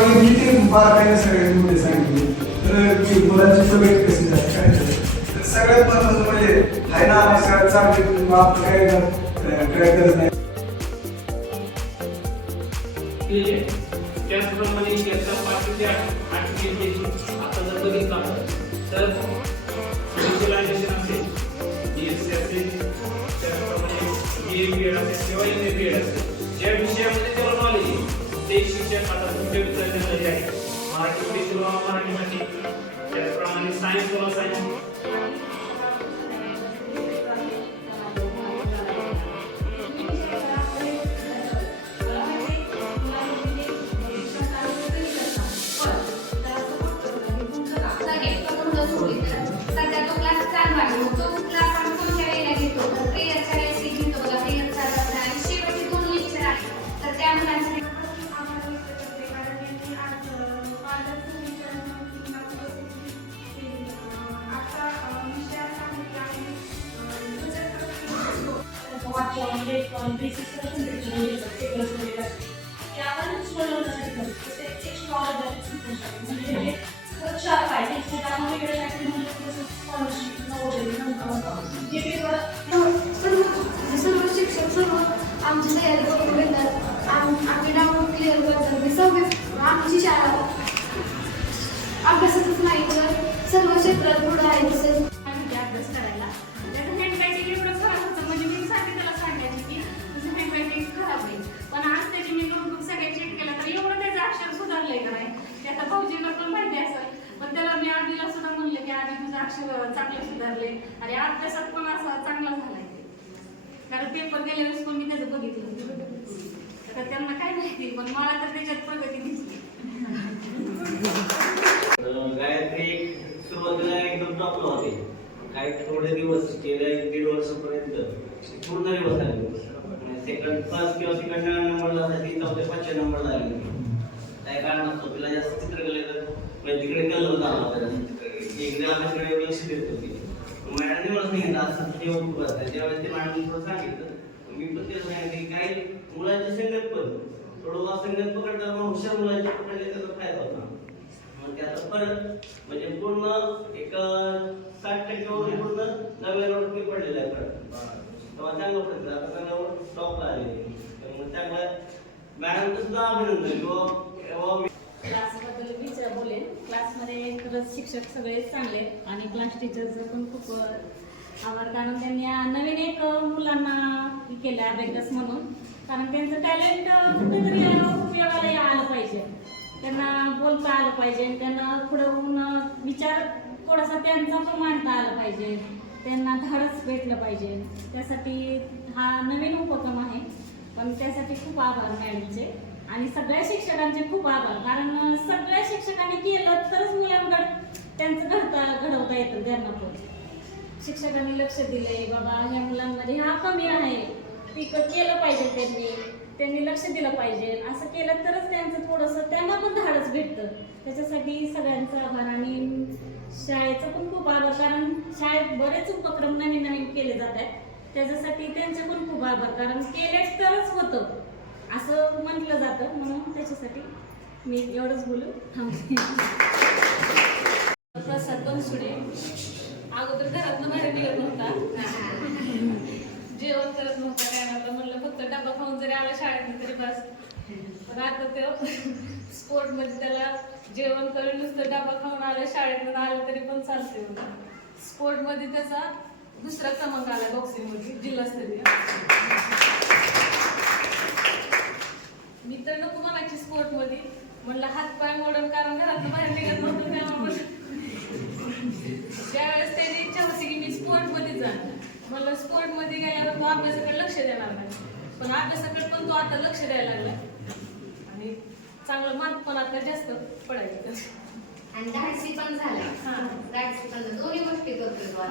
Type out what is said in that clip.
बारकाईने सगळ्यांनी सांगितले तर मुलांची तब्येत कशी झाली काय तर सगळ्यात महत्त्वाचं म्हणजे आहे ना सगळ्यात चांगली आपण काय गरज नाही. त्याचप्रमाणे इयत्ता 5 ते 8 आता जर बघितलं तर स्पेशलायझेशन असेल, BSc असेल, त्याचप्रमाणे BA असेल किंवा MA असेल, ज्या विषयामध्ये त्याला नॉलेज आहे ते शिक्षक आता तुमच्या विद्यार्थ्यांना आहे. मराठी विषय मराठीसाठी, त्याचप्रमाणे सायन्स किंवा सायन्स सर्व शिक्षक सर्व आमची तयारी करून घेतात. आम्ही डाऊन क्लिअर करतात. सगळे आमची शाळा अभ्यासातच नाही तर सर्व क्षेत्रात पुढे आहे. तसेच अभ्यास करायला त्याचं हँडरायटिंग एवढं खराब होतं म्हणजे मी सारखी त्याला सांगायची की तुझं हँडरायटिंग खराब आहे. पण आज त्याची मी नोटबुक सगळ्या चेक केला तर एवढं त्याचं अक्षर सुधारलंय का नाही ते आता भाऊजीला पण माहिती असेल. पण त्याला मी आधीला सुद्धा म्हणलं की आधी तुझं अक्षर चांगलं सुधारले आणि अभ्यासात पण असा चांगला झालाय कारण पेपर गेल्या वेळेस पण मी त्याचं बघितलं. आता त्यांना काय माहिती पण मला तर त्याच्यात प्रगती दिसली. गायत्री सुरुवातीला एकदम टॉपला होते. काही थोडे दिवस गेल्या 1-1.5 वर्षापर्यंत पूर्ण दिवस आले. सेकंड फर्स्ट किंवा सेकंड नंबरला साठी 4-5 नंबरला आले. काय कारण असतो तिला जास्त चित्रकलेत म्हणजे तिकडे कलर झाला होता. एकदा आपल्याकडे लक्ष देत होती. मॅडमने मला सांगितलं असं ते खूप असतं. ज्यावेळेस ते मॅडमने थोडं सांगितलं मी पण त्याला सांगितलं की काही मुलांच्या संगत पण थोडं संगत पकडता मग हुशार मुलांचे पकडले त्याचा फायदा होता. मग ते आता परत म्हणजे पूर्ण एक 60% वरून पूर्ण 90% पडलेला आहे परत. तेव्हा चांगलं पडतं. आता चांगलं टॉपला आले. मग त्यामुळे मॅडमचं सुद्धा अभिनंदन किंवा क्लासबद्दल बोलेन. क्लासमध्ये खरंच शिक्षक सगळे चांगले आणि क्लास टीचरचं पण खूप आभार कारण त्यांनी नवीन एक मुलांना केलं अबॅकस म्हणून कारण त्यांचं टॅलेंट कुठेतरी उपयोगाला आलं पाहिजे. त्यांना बोलता आलं पाहिजे. त्यांना पुढे होऊन विचार थोडासा त्यांचा पण मांडता आला पाहिजे. त्यांना धाडस भेटलं पाहिजे. त्यासाठी हा नवीन उपक्रम आहे. पण त्यासाठी खूप आभार मॅडमचे आणि सगळ्या शिक्षकांचे खूप आभार कारण सगळ्या शिक्षकांनी केलं तरच मुलांकडे त्यांचं घडवता येतं. त्यांना पण शिक्षकांनी लक्ष दिलंय बाबा ह्या मुलांमध्ये हा कमी आहे ते केलं पाहिजे. त्यांनी लक्ष दिलं पाहिजे. असं केलं तरच त्यांचं थोडंसं त्यांना पण धाडस भेटतं. त्याच्यासाठी सगळ्यांचा आभार आणि शाळेचं पण खूप आभार कारण शाळेत बरेच उपक्रम नवीन केले जात आहेत. त्याच्यासाठी त्यांचे पण खूप आभार कारण केले तरच होतं असं म्हटलं जातं म्हणून त्याच्यासाठी मी एवढंच बोलू थांबते. प्रसाद बनसुडे अगोदर घरातनं बाहेर निघत नव्हता. जेवण करत नव्हता काय नव्हतं म्हणलं फक्त डबा खाऊन जरी आला शाळेत तरी बस. पण आता ते स्पोर्टमध्ये त्याला जेवण करून नुसतं डबा खाऊन आलं शाळेतून आलं तरी पण चालते. स्पोर्टमध्ये त्याचा 2रा क्रमांक आला बॉक्सिंगमध्ये जिल्हास्तरीय. मी तर नको म्हणायची स्पोर्टमध्ये म्हणलं हातपाय मोडून कारण घरातून बाहेर निघत नव्हतं त्यामुळे त्यावेळेस त्याची इच्छा होती की मी स्पोर्टमध्ये जाणार. म्हणलं स्पोर्टमध्ये गेल्यावर तो अभ्यासाकडे लक्ष देणार नाही पण अभ्यासाकडे पण तो आता लक्ष द्यायला लागला आणि चांगलं मार्क पण आता जास्त पडायचं आणि धाडसी पण झाला. धाडसी पण दोन्ही गोष्टी करतो.